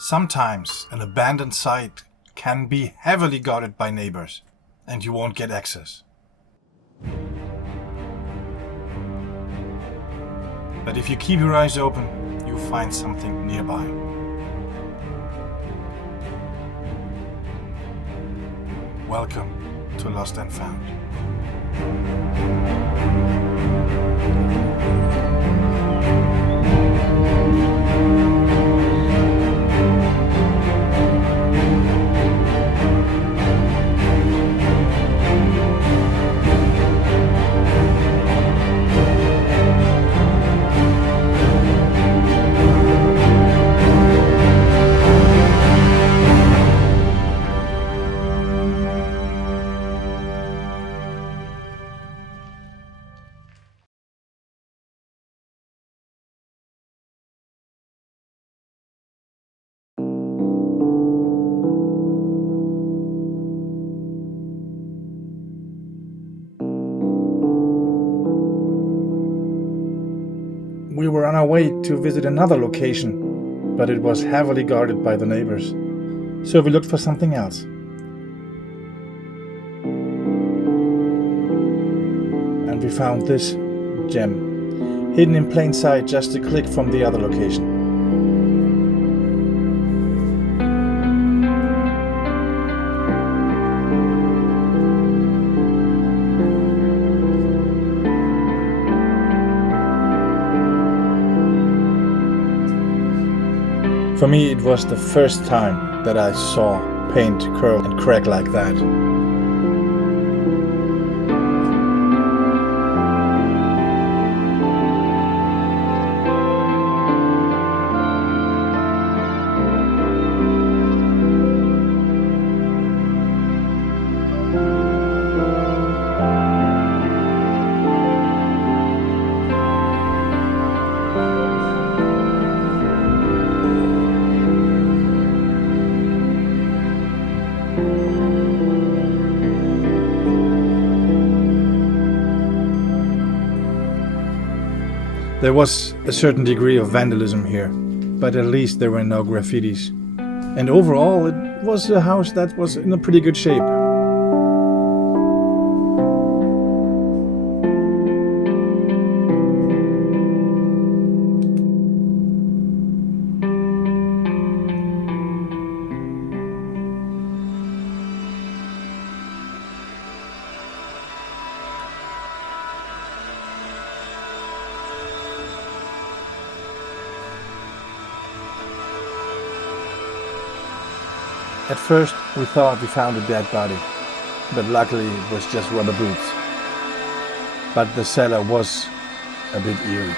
Sometimes an abandoned site can be heavily guarded by neighbors, and you won't get access. But if you keep your eyes open, you'll find something nearby. Welcome to Lost and Found. We were on our way to visit another location, but it was heavily guarded by the neighbors, so we looked for something else. And we found this gem, hidden in plain sight just a click from the other location. For me, it was the first time that I saw paint curl and crack like that. There was a certain degree of vandalism here, but at least there were no graffitis. And overall, it was a house that was in a pretty good shape. At first, we thought we found a dead body, but luckily it was just rubber boots. But the cellar was a bit eerie.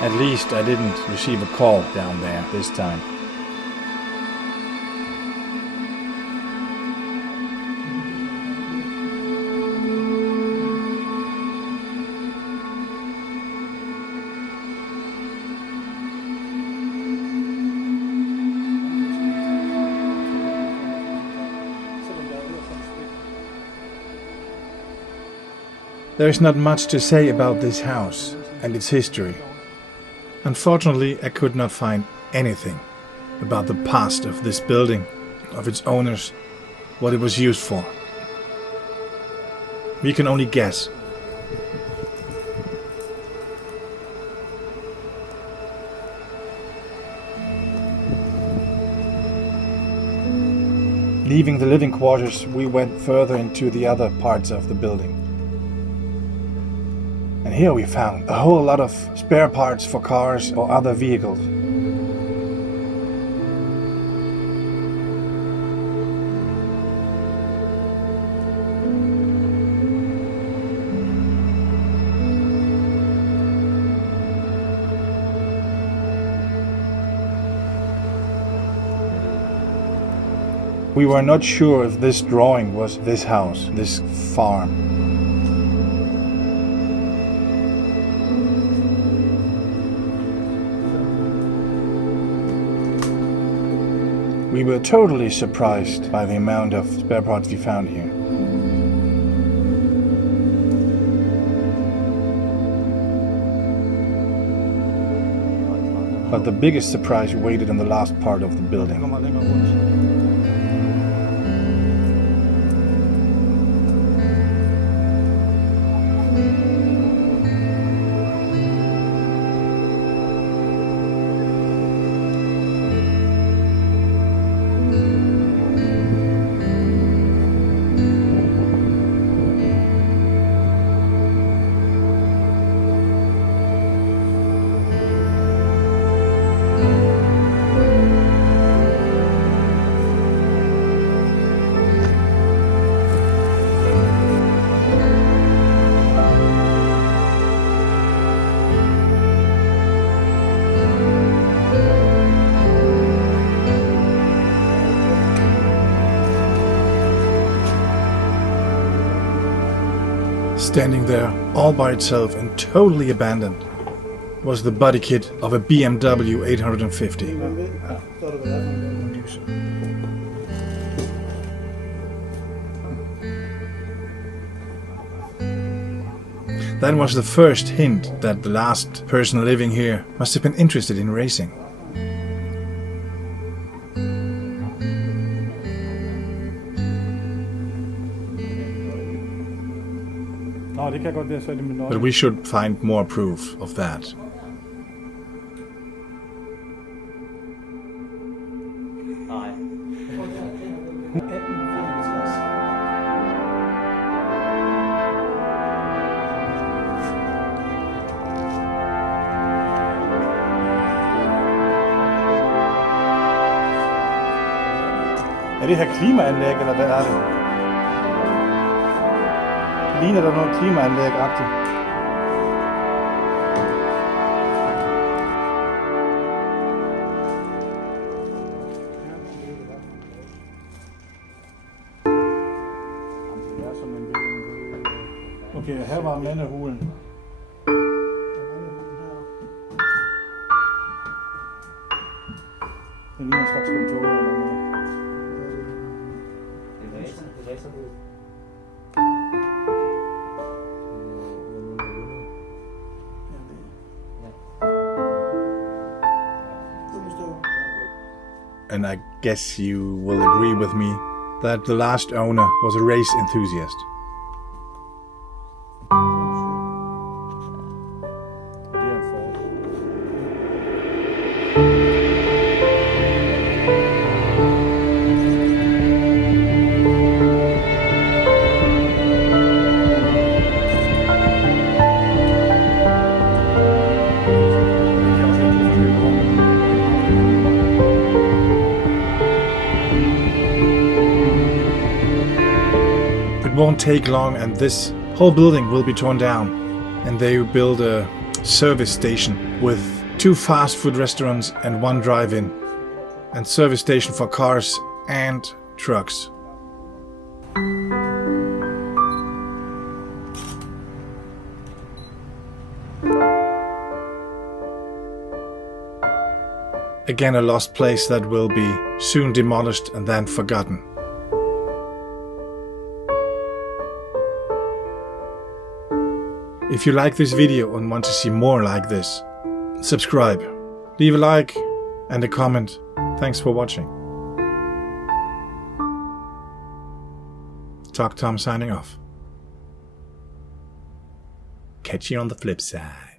At least I didn't receive a call down there this time. There's not much to say about this house and its history. Unfortunately, I could not find anything about the past of this building, of its owners, what it was used for. We can only guess. Leaving the living quarters, we went further into the other parts of the building. And here we found a whole lot of spare parts for cars or other vehicles. We were not sure if this drawing was this house, this farm. We were totally surprised by the amount of spare parts we found here. But the biggest surprise waited in the last part of the building. Standing there, all by itself and totally abandoned, was the body kit of a BMW 850. That was the first hint that the last person living here must have been interested in racing. But we should find more proof of that. Er det her klimaanlæg, eller hvad er det? Det ligner der noget klimaanlæg-agtigt. Okay, her var mandehulen. Det ligner en slags kontor eller noget. And I guess you will agree with me that the last owner was a race enthusiast. It won't take long and this whole building will be torn down, and they will build a service station with 2 fast food restaurants and 1 drive-in, and service station for cars and trucks. Again, a lost place that will be soon demolished and then forgotten. If you like this video and want to see more like this, subscribe, leave a like and a comment. Thanks for watching. Talk Tom signing off. Catch you on the flip side.